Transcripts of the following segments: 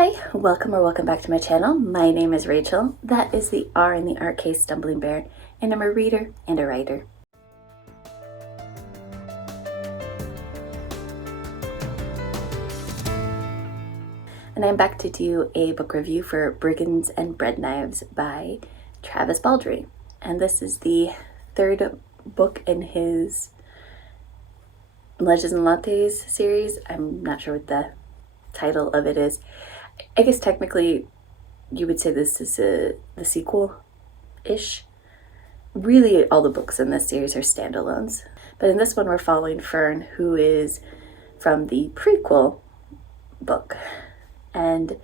Hi, welcome back to my channel. My name is Rachel. That is the R in the art case Stumblingbear, and I'm a reader and a writer. And I'm back to do a book review for Brigands Breadknives by Travis Baldree. And this is the third book in his Legends and Lattes series. I'm not sure what the title of it is. I guess technically you would say this is the sequel-ish. Really, all the books in this series are standalones. But in this one, we're following Fern, who is from the prequel book. And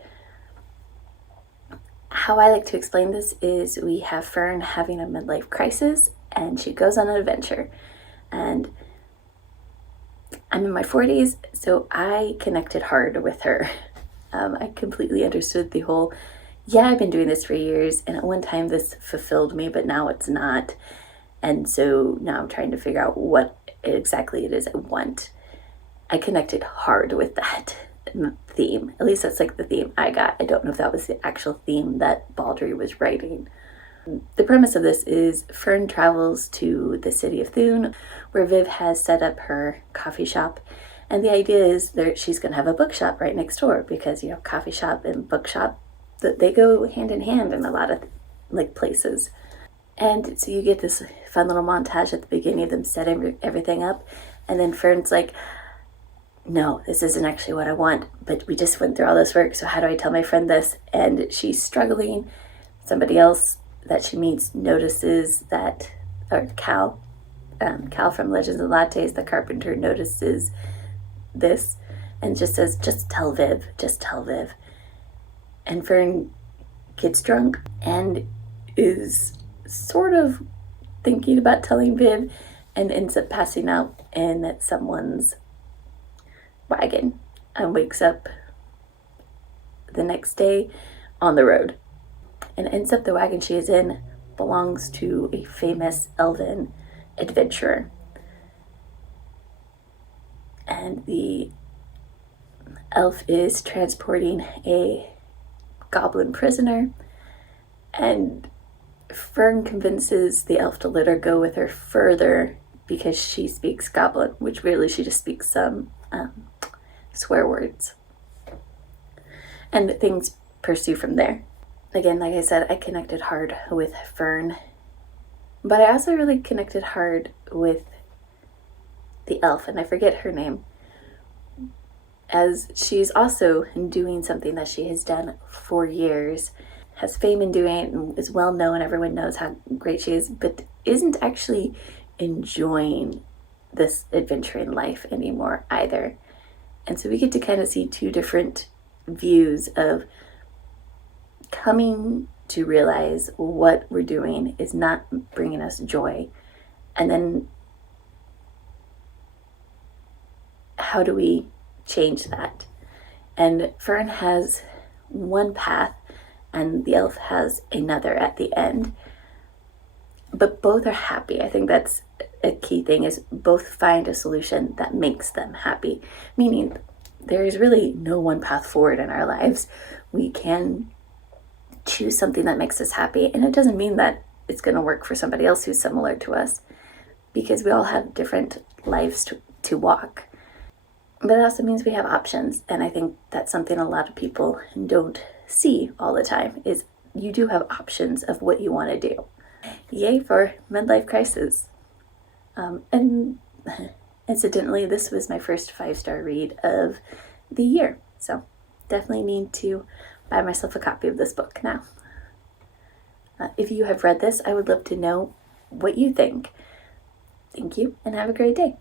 how I like to explain this is we have Fern having a midlife crisis, and she goes on an adventure. And I'm in my 40s, so I connected hard with her. I completely understood the whole, I've been doing this for years, and at one time this fulfilled me, but now it's not. And so now I'm trying to figure out what exactly it is I want. I connected hard with that theme. At least that's like the theme I got. I don't know if that was the actual theme that Baldree was writing. The premise of this is Fern travels to the city of Thune, where Viv has set up her coffee shop. And the idea is that she's going to have a bookshop right next door because, coffee shop and bookshop, they go hand in hand in a lot of places. And so you get this fun little montage at the beginning of them setting everything up. And then Fern's like, no, this isn't actually what I want, but we just went through all this work, so how do I tell my friend this? And she's struggling. Somebody else that she meets notices that, or Cal from Legends and Lattes, the carpenter, notices this and just says, just tell Viv. And Fern gets drunk and is sort of thinking about telling Viv and ends up passing out in someone's wagon and wakes up the next day on the road. And ends up the wagon she is in belongs to a famous elven adventurer. And the elf is transporting a goblin prisoner, and Fern convinces the elf to let her go with her further because she speaks goblin, which really she just speaks some swear words. And things pursue from there. Again, like I said, I connected hard with Fern, but I also really connected hard with the elf, and I forget her name, as she's also doing something that she has done for years, has fame in doing it, and is well known, everyone knows how great she is, but isn't actually enjoying this adventuring life anymore either. And so we get to kind of see two different views of coming to realize what we're doing is not bringing us joy, and then how do we change that? And Fern has one path and the elf has another at the end, but both are happy. I think that's a key thing, is both find a solution that makes them happy, meaning there is really no one path forward in our lives. We can choose something that makes us happy, and it doesn't mean that it's going to work for somebody else who's similar to us, because we all have different lives to walk. But it also means we have options, and I think that's something a lot of people don't see all the time, is you do have options of what you want to do. Yay for midlife crisis. And incidentally, this was my first 5-star read of the year, so definitely need to buy myself a copy of this book now. If you have read this, I would love to know what you think. Thank you, and have a great day.